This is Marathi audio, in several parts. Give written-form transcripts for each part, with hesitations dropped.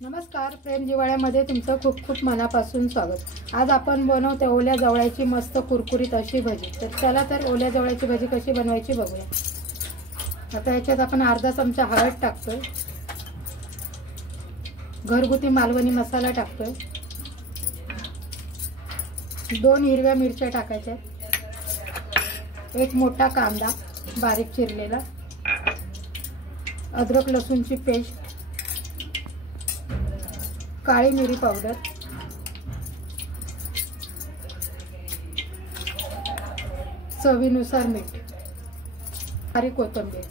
नमस्कार, प्रेम जिवाळ्यामध्ये तुमचं खूप खूप मनापासून स्वागत। आज आपण बनवतो ओल्या जवळ्याची मस्त कुरकुरीत अशी भजी। तर चला तर ओल्या जवळ्याची भजी कशी बनवायची बघूया। आता याच्यात आपण अर्धा चमचा हळद टाकतोय, घरगुती मालवणी मसाला टाकतोय, 2 हिरव्या मिरच्या टाकायच्या, एक मोठा कांदा बारीक चिरलेला, अद्रक लसूणची पेस्ट, काळी मिरी पावडर, चवीनुसार मीठ, बारीक कोथिंबीर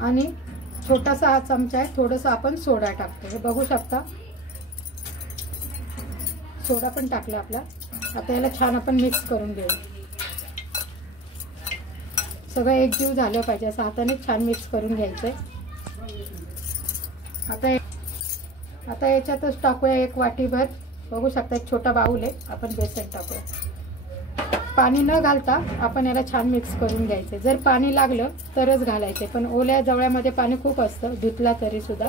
आणि छोटासा हा चमचा आहे थोडासा आपण सोडा टाकतो। हे बघू शकता, सोडा पण टाकला आपला। आता याला छान आपण मिक्स करून घेऊ। सगळं एकजीव झालं पाहिजे, असं हाताने छान मिक्स करून घ्यायचंय। आता याच्यातच टाकूया 1 वाटीभर, बघू शकता एक छोटा बाउल आहे, आपण बेसन टाकूया। पाणी न घालता आपण याला छान मिक्स करून घ्यायचे। जर पाणी लागलं तरच घालायचे, पण ओल्या जवळ्यामध्ये पाणी खूप असतं, धुतला तरी सुद्धा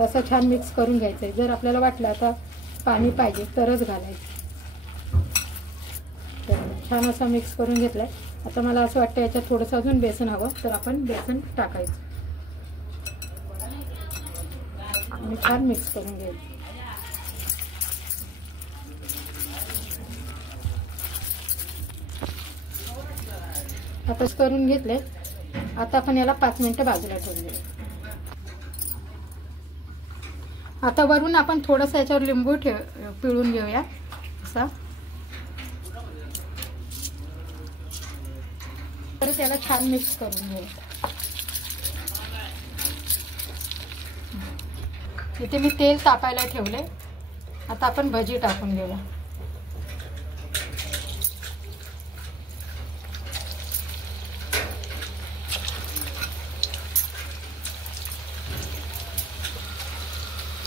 तसं छान मिक्स करून घ्यायचंय। जर आपल्याला वाटलं आता पाणी पाहिजे तरच घालायचं। तर छान असं मिक्स करून घेतलंय। आता मला असं वाटतं याच्यात थोडंसं अजून बेसन हवं, तर आपण बेसन टाकायचं आणि छान मिक्स करून घ्यायचं। आता करून घेतले। आता आपण याला 5 मिनिटं बाजूला ठेवून देऊ। आता वरून आपण थोडंसं याच्यावर लिंबू पिळून घेऊया असा। तर त्याला छान मिक्स करून घेऊया। इथे मी तेल तापायला ठेवले। आता आपण भजी टाकून घेऊया।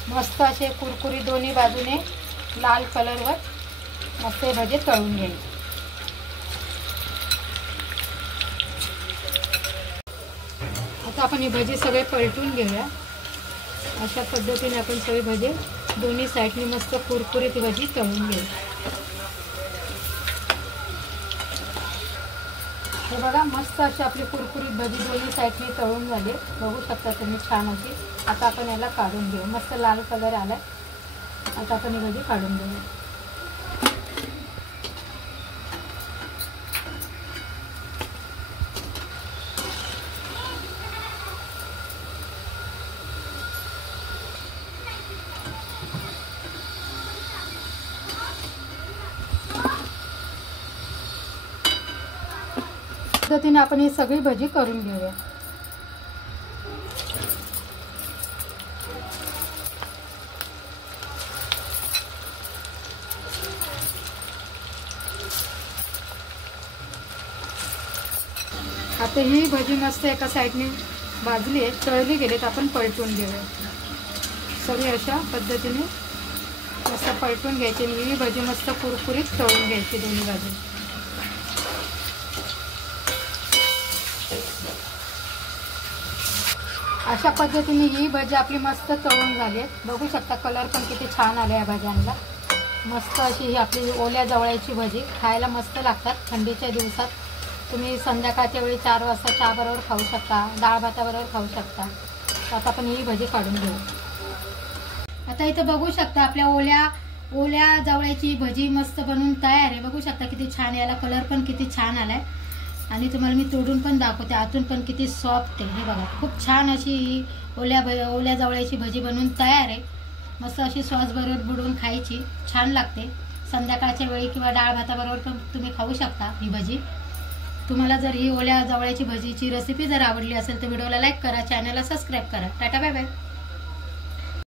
मस्त असे कुरकुरी दोन्ही बाजूने लाल कलरवर मस्त भजी तळून घ्यायचे। आता आपण ही भजी सगळे पलटून घेऊया। अशा पद्धतीने आपण सगळी भजी दोन्ही साईडनी मस्त कुरकुरीत भजी तळून घेऊ। हे बघा, मस्त अशी आपली कुरकुरीत भजी दोन्ही साईडनी तळून झाली, बघू शकता तुम्ही छान अशी। आता आपण याला काढून घेऊ। मस्त लाल कलर आलाय। आता आपण ही भजी काढून घेऊ। पद्धतीने आपण ही सगळी भजी करून घेऊया। आता ही भजी मस्त एका साईडने भाजली आहे, तळली गेलीत, आपण पलटून घेऊया। सगळी अशा पद्धतीने मस्त पलटून घ्यायची आणि ही भजी मस्त कुरकुरीत तळून घ्यायची दोन्ही बाजू। अशा पद्धतीने ही भजी आपली मस्त तळून झाली आहे, बघू शकता कलर पण किती छान आला या भाज्यांना। मस्त अशी ही आपली ओल्या जवळ्याची भजी खायला मस्त लागतात। थंडीच्या दिवसात तुम्ही संध्याकाळच्या वेळी 4 वाजता चहा बरोबर खाऊ शकता, डाळ भाताबरोबर खाऊ शकता। आता आपण ही भजी काढून घेऊ। आता इथं बघू शकता आपल्या ओल्या जवळ्याची भजी मस्त बनवून तयार आहे। बघू शकता किती छान, याला कलर पण किती छान आलाय आणि तुम्हाला मी तोडून पण दाखवते, आतून पण किती सॉफ्ट आहे। हे बघा, खूप छान अशी ही ओल्या जवळ्याची भजी बनवून तयार आहे। मस्त अशी सॉस बरोबर बुडवून खायची, छान लागते। संध्याकाळच्या वेळी किंवा डाळ भाताबरोबर पण तुम्ही खाऊ शकता ही भजी। तुम्हाला जर ही ओल्या जवळ्याची भजीची रेसिपी जर आवडली असेल तर व्हिडिओला लाईक करा, चॅनलला सबस्क्राईब करा। Tata bye bye.